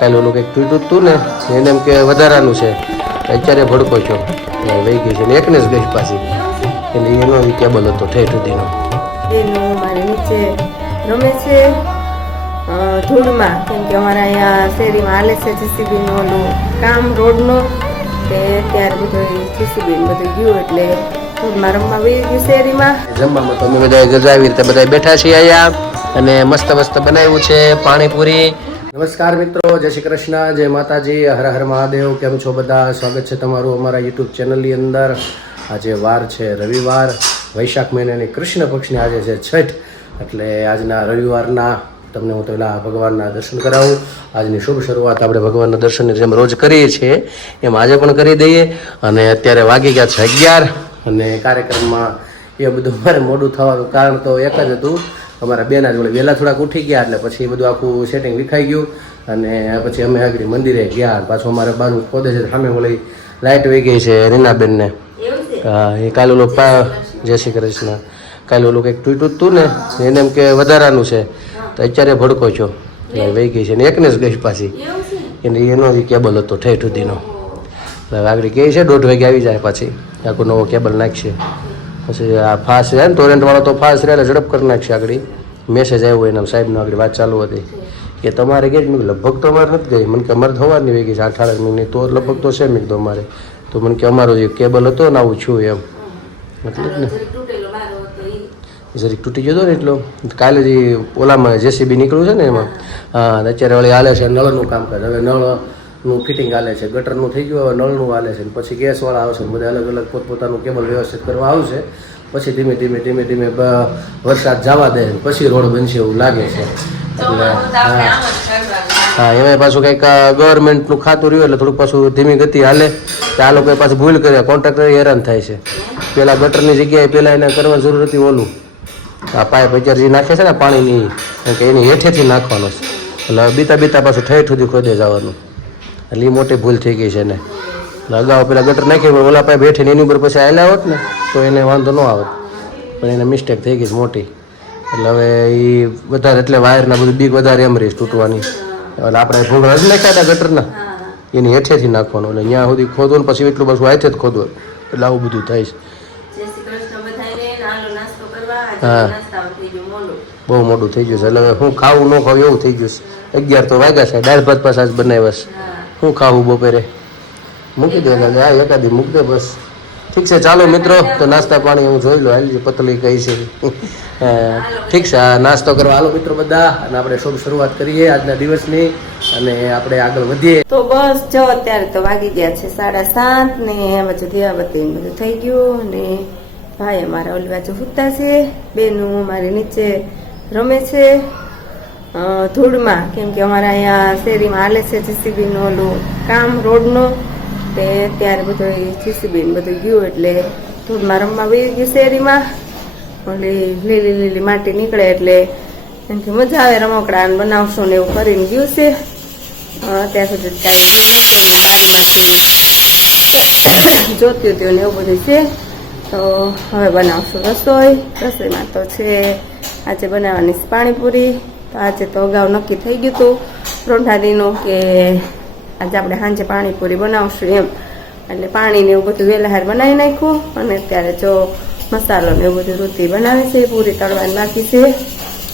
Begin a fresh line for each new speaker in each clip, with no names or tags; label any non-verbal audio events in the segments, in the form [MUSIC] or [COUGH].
કાલે ઓલું કંઈક તૂટ્યું હતું ને એને એમ કે વધારાનું છે. અત્યારે ભડકો છો. વહી ગયું છે ને એકને જ ગઈ પાછી. એટલે એનો કેબલ હતો ઠેઠ સુધીનો.
બેનું મારે નીચે રમે છે ધૂળમાં. કેમ કે અમારા અહીંયા શેરીમાં હાલે છે જીસીબીનું ઓલું કામ રોડનું. તે ત્યારે બધું જીસીબી બધું ગયું એટલે ધૂળમાં રમવા વહી ગયું શેરીમાં.
જમવામાં તો અમે બધા ગજાવી રીતે બધા બેઠા છીએ અહીંયા. અને મસ્ત મસ્ત બનાવ્યું છે પાણીપુરી. નમસ્કાર મિત્રો, જય શ્રી કૃષ્ણ, જય માતાજી, હર હર મહાદેવ, કેમ છો બધા? સ્વાગત છે તમારું અમારા યુટ્યુબ ચેનલની અંદર. આજે વાર છે રવિવાર, વૈશાખ મહિનાની કૃષ્ણ પક્ષની આજે છે છઠ. એટલે આજના રવિવારના, તમને હું પહેલાં ભગવાનના દર્શન કરાવું. આજની શુભ શરૂઆત આપણે ભગવાનના દર્શનની જેમ રોજ કરીએ છીએ, એમ આજે પણ કરી દઈએ. અને અત્યારે વાગી ગયા છે અગિયાર, અને કાર્યક્રમમાં એ બધું મારે મોડું થવાનું કારણ તો એક જ હતું. અમારા બેના જોડે વહેલા થોડાક ઉઠી ગયા એટલે પછી બધું આખું સેટિંગ વિખાઈ ગયું. અને પછી અમે આગળ મંદિરે ગયા પાછું અમારે બાજુ ખોદે છે સામે વળી લાઇટ વહી ગઈ છે રીનાબેનને. હા એ કાલે ઓલું પા જય શ્રી કૃષ્ણ. કાલે ઓલું કંઈક તૂટ્યું હતું ને એને એમ કે વધારાનું છે. તો અત્યારે ભડકો છો. એ વહી ગઈ છે ને એકને જ ગઈ પાછી. એને એનો જ કેબલ હતો ઠેઠ સુધીનો. એટલે આગળ કહે છે દોઢ વાગે આવી જાય પાછી. આખો નવો કેબલ નાખશે. પછી આ ફાસ્ટ રહે ને ટોરેન્ટવાળો તો ફાસ્ટ રહે એટલે ઝડપ કરી નાખશે આગળ. મેસેજ આવ્યો એના સાહેબનો આગળ, વાત ચાલુ હતી. કે તમારે ગઈ મેં લગભગ તો અમારે નથી ગઈ. મને કે અમારે થવાની વહી ગઈ છે, આઠ મિનિટ. તો લગભગ તો છે મેં કીધું અમારે. તો મને કે અમારો જે કેબલ હતો ને આવું છું એમ. જ ને. જરીક તૂટી ગયો ને એટલો. કાલે જે ઓલામાં જેસીબી નીકળ્યું છે ને એમાં. હા અત્યારે વળી હાલે છે, નળનું કામ કરે હવે નળનું ફિટિંગ હાલે છે ગટરનું થઈ ગયું હવે નળનું હાલે છે પછી ગેસવાળા આવશે બધા અલગ અલગ પોતપોતાનું કેબલ વ્યવસ્થિત કરવા આવશે પછી ધીમે ધીમે ધીમે ધીમે વરસાદ જવા દે પછી રોડ બનશે એવું લાગે છે. એટલે હા. હા એમાં પાછું કંઈક ગવર્મેન્ટનું ખાતું રહ્યું એટલે થોડુંક પાછું ધીમી ગતિ હાલે. તો આ લોકોએ પાછું ભૂલ કરે કોન્ટ્રાક્ટર હેરાન થાય છે. પેલા ગટરની જગ્યાએ પેલા એને કરવા જરૂર હતી ઓલું. આ પાઇપ અત્યારે જે નાખે છે ને પાણીની કે એની હેઠેથી નાખવાનો છે. એટલે બીતા બીતા પાછું ઠેઠ સુધી ખોદે જવાનું. એટલે એ મોટી ભૂલ થઈ ગઈ છે ને અગાઉ પેલા ગટર નાખી પણ ઓલા પાસે બેઠીને એની ઉપર પછી આવેલા હોત ને તો એને વાંધો ન આવત પણ એને મિસ્ટેક થઈ ગઈ છે મોટી. એટલે હવે એ વધારે એટલે વાયરના બધું બીક વધારે એમ રહીશ તૂટવાની. એટલે આપણે ભૂંગળા જ નાખ્યા ગટરના એની હેઠેથી નાખવાનું. એટલે ત્યાં સુધી ખોદવું ને પછી એટલું બસ હાથે જ ખોદવું એટલે આવું બધું થાય છે. હા. બહુ મોટું થઈ ગયું છે. એટલે હવે હું ખાવું ન ખાવું એવું થઈ ગયું છે. અગિયાર તો વાગ્યા છે. દાળ ભાત પાછા જ બનાવ્યા છે. હું ખાવું બપોરે? મૂકી દે આ એકાદી મૂકી દે બસ. ઠીક છે, ચાલો મિત્રો, તો નાસ્તા પાણી હું જોઈ લો હાલી પતલી કઈ છે. [LAUGHS] ઠીક છે, આ નાસ્તો કરવા. હાલો મિત્રો બધા, અને આપણે શુભ શરૂઆત કરીએ આજના દિવસની, અને આપણે આગળ વધીએ.
તો બસ, જો અત્યારે તો વાગી ગયા છે સાડા સાત, ને બાજુ દિયાબત્તી ને બધું થઈ ગયું, ને ભાઈ અમારા ઓલી બાજુ છે, બેનું મારી નીચે રમે છે. ધૂળમાં, કેમ કે અમારા અહીંયા શેરીમાં હાલે છે જીસીબીનું ઓલું કામ, રોડનું. તે ત્યારે બધું જીસીબી ને બધું ગયું એટલે ધૂળમાં રમવા વહી ગયું શેરીમાં. ઓલી લીલી લીલી માટી નીકળે એટલે એનાથી મજા આવે રમકડા બનાવશો બનાવશું ને એવું કરીને ગયું છે. અત્યાર સુધી કાંઈ ગયું નથી બારીમાંથી જોતી હતી ને એવું બધું છે. તો હવે બનાવશું રસોઈ. રસોઈમાં તો છે, આજે બનાવવાની છે પાણીપુરી. તો આજે તો અગાઉ નક્કી થઈ ગયું હતું રોંઢાડીનું કે આજે આપણે સાંજે પાણીપુરી બનાવશું એમ. એટલે પાણી ને એવું બધું વેલાહાર બનાવી નાખ્યું અને અત્યારે જો મસાલો ને એવું બધું રૂતી બનાવે છે પૂરી તળવાની બાકી છે.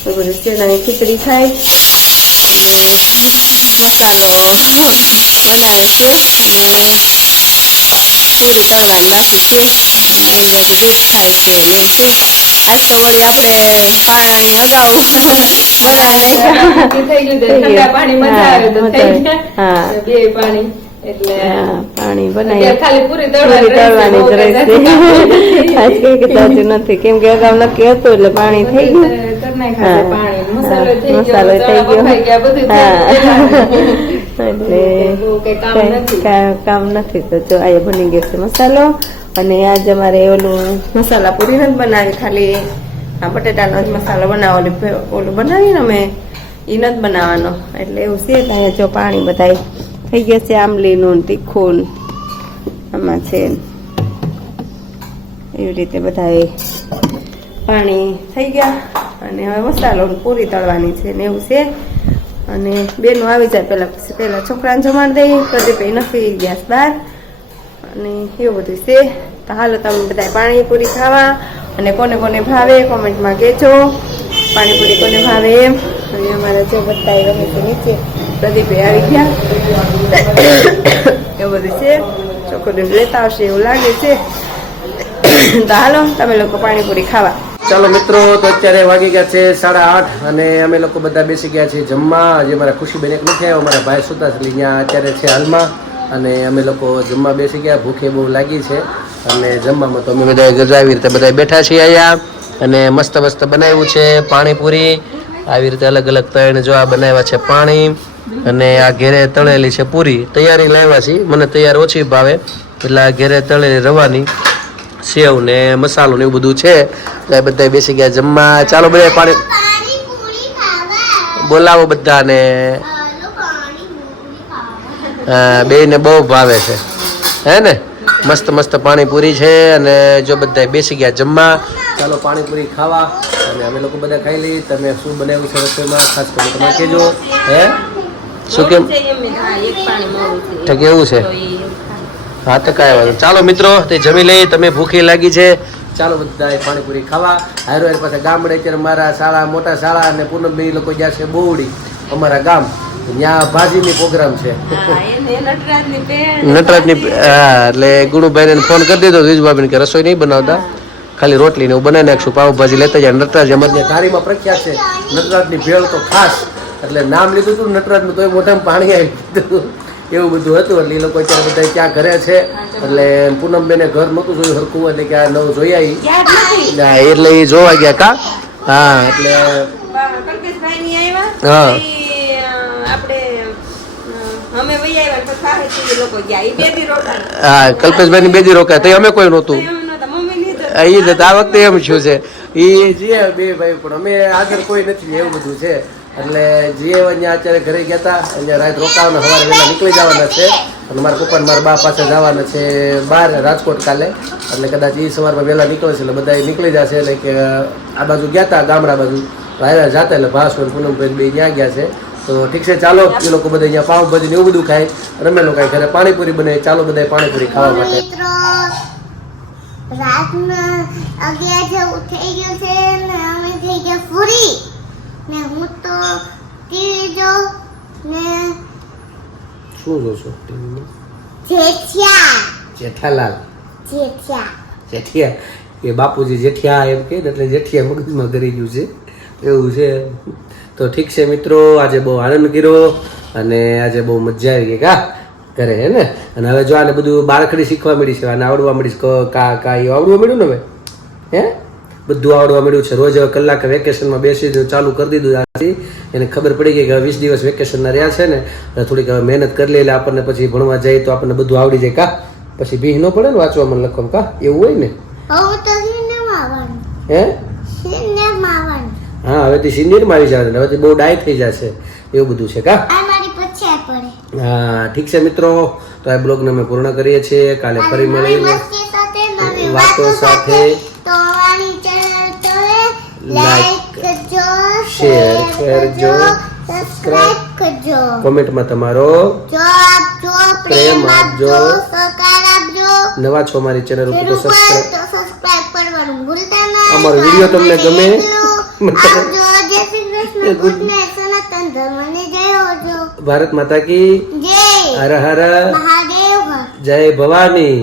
એ બધું ચેનાની ખીચડી થાય. મસાલો બનાવે છે અને પૂરી તળવાની બાકી છે. અને એ બધું દૂધ થાય છે એવું છે. તો વળી આપણે પાણી બનાવી
થઈ ગયું પાણી
બનાવી નથી કેમ કે અગાઉ નક્કી હતું એટલે પાણી થઈ ગયું
મસાલો થઈ ગયો
એટલે
કામ નથી
તો જો આ બની ગયો છે મસાલો અને આજે અમારે ઓલું મસાલા પૂરી નથી બનાવી, ખાલી આ બટેટાનો જ મસાલો બનાવો. ઓલું બનાવીને અમે એ નથી બનાવવાનો. એટલે એવું છે ત્યાં જો પાણી બધાય થઈ ગયા છે, આંબલીનું, તીખું, આમાં છે. એવી રીતે બધા પાણી થઈ ગયા. અને હવે મસાલો પૂરી તળવાની છે ને એવું છે. અને બેનું આવી જાય પહેલાં પછી પહેલા છોકરાને જમાડ દઈ પછી નથી ગયા બહાર અને એવું બધું છે? તો હાલો તમે બધા પાણીપુરી ખાવા અને કોને કોને ભાવે કોમેન્ટમાં કહેજો. પાણીપુરી કોને ભાવે એમ? અને અમારા જો બધા ગમે છે નીચે. પ્રદીપભાઈ આવી ગયા. એવું બધું છે? છોકરીઓ લેતા આવશે એવું લાગે છે. તો હાલો, તમે લોકો પાણીપુરી ખાવા.
ચાલો મિત્રો, તો અત્યારે વાગી ગયા છે સાડા આઠ અને અમે લોકો બધા બેસી ગયા છીએ જમવા. જે મારા ખુશીબેન એક નથી આવ્યો, અમારા ભાઈ સુતા છે અહીંયા અત્યારે છે હાલમાં. અને અમે લોકો જમવા બેસી ગયા. ભૂખે બહુ લાગી છે. અને જમવામાં તો અમે બધા ગજા આવી રીતે બધા બેઠા છીએ અહીંયા. અને મસ્ત મસ્ત બનાવ્યું છે પાણીપુરી. આવી રીતે અલગ અલગ ત્રણ જો આ બનાવ્યા છે પાણી. અને આ ઘેરે તળેલી છે પૂરી. તૈયારી લાવ્યા છીએ. મને તૈયાર ઓછી ભાવે. એટલે આ ઘેરે તળેલી રવાની સેવ ને મસાલો ને એવું બધું છે. બધા બેસી ગયા જમવા. ચાલો બધા પાણી બોલાવો બધાને. બે ને બહુ ભાવે છે. હે ને? મસ્ત મસ્ત પાણીપુરી છે અને જો બધા બેસી ગયા જમવા, ચાલો પાણીપુરી ખાવા અને અમે લોકો બધા ખાઈ લઈએ. તમે શું બનાવ્યું છે રસોઈમાં? ખાસ કરીને તમે કહેજો. હે? શું કેમ?
પાણી છે?
હા, તો કાંઈ વાંધો. ચાલો મિત્રો, તે જમી લઈએ. તમે ભૂખી લાગી છે. ચાલો બધા પાણીપુરી ખાવા. હાર પાસે ગામડે, અત્યારે મારા શાળા, મોટા શાળા અને પૂનમભાઈ લોકો જ્યાં છે, બોવડી. અમારા ગામ. ત્યાં ભાજીની પ્રોગ્રામ છે.
નટરાજની
હા એટલે ગુણુભાઈને ફોન કરી દીધો વિજુભાઈને કે રસોઈ નહીં બનાવતા ખાલી રોટલી ને એવું બનાવી નાખશું પાવભાજી લેતા જાય. નટરાજ અમારે ત્યાં ધારીમાં પ્રખ્યાત છે. નટરાજની ભેળ તો ખાસ એટલે નામ લીધું હતું નટરાજનું તોય મોઢામાં પાણી આવી દીધું એવું બધું હતું એટલે એ લોકો અત્યારે બધા ક્યાં ઘરે છે. એટલે પૂનમબેને ઘર નહોતું જોયું હરખું એટલે કે આ નવું જોઈ આવી એટલે એ જોવા ગયા કા? હા એટલે
કલ્પેશભાઈ ની આવ્યા
હા.
રોકાણા
કલ્પેશભાઈ બે બેદી રોકાય તો અમે કોઈ નહોતું.
એ નહોતા. મમ્મી
આ જ આ વખતે એમ શું છે. એ જે બે ભાઈ પણ. અમે આગળ કોઈ નથી એવું બધું છે. એટલે જે અહીંયા અત્યારે ઘરે ગયા હતા. અહીંયા રાત રોકાવાના સવારે વહેલા નીકળી જવાના છે. અને મારા પપ્પા ને મારા બા પાસે જવાના છે બહાર રાજકોટ કાલે. એટલે કદાચ એ સવારમાં વહેલા નીકળે છે એટલે બધા નીકળી જશે. એટલે કે આ બાજુ ગયા હતા ગામડા બાજુ. આવ્યા જાતા એટલે ભાસ પૂનમભાઈ બે ત્યાં ગયા છે. તો ઠીક છે ચાલો. એ લોકો બધા અહીંયા પાવભાજી ને એવું બધું ખાય. અમે લોકો ઘરે પાણીપુરી બને. ચાલો બધા પાણીપુરી ખાવા માટે.
રાતના અગિયાર જેવું થઈ ગયું છે ને અમે થઈ ગયા પૂરી. ને હું તો ટીવી જો ને
શું જોશો? ટીવીમાં?
જેઠિયા.
જેઠાલાલ.
જેઠિયા.
જેઠિયા. એ બાપુજી જેઠિયા એમ કે એટલે જેઠિયા મગજમાં કરી ગયું છે. એવું છે તો ઠીક છે મિત્રો આજે બહુ આનંદ કર્યો અને આજે બહુ મજા આવી ગઈ કા ઘરે હે ને? અને હવે જો આને બધું બાળકડી શીખવા મળી છે આને આવડવા મળી છે કા કા એ આવડવા મળ્યું ને હવે? હે? બધું આવડવા મળ્યું છે. રોજ હવે કલાક વેકેશનમાં બેસી દીધું ચાલુ કરી દીધું આજથી એને ખબર પડી ગઈ કે હવે વીસ દિવસ વેકેશનના રહ્યા છે ને થોડીક હવે મહેનત કરી લે એટલે આપણને પછી ભણવા જઈએ તો આપણને બધું આવડી જાય કા? પછી બીહ ન પડે ને વાંચવામાં મને લખવામાં કા? એવું હોય ને? હે? હા હવેથી સિનિયરમાં આવી જશે તે બહુ ડાય થઈ જશે એવું બધું છે કા? હા ઠીક છે મિત્રો તો આ બ્લોગને અમે પૂર્ણ કરીએ છીએ કાલે ફરી
મળીને
મળીએ વાતો સાથે
તો તો લાઈક કરજો
શેર કરજો,
સબસ્ક્રાઇબ કરજો.
કોમેન્ટમાં તમારો પ્રેમ આપજો.
આપજો સહકાર આપજો.
નવા છો મારી ચેનલ ઉપર તો સબસ્ક્રાઇબ
કરવાનું ભૂલતા નહીં.
અમારો વીડિયો તમને ગમે? ભારત માતા કી
જય
હર હર
મહાદેવ.
જય ભવાની.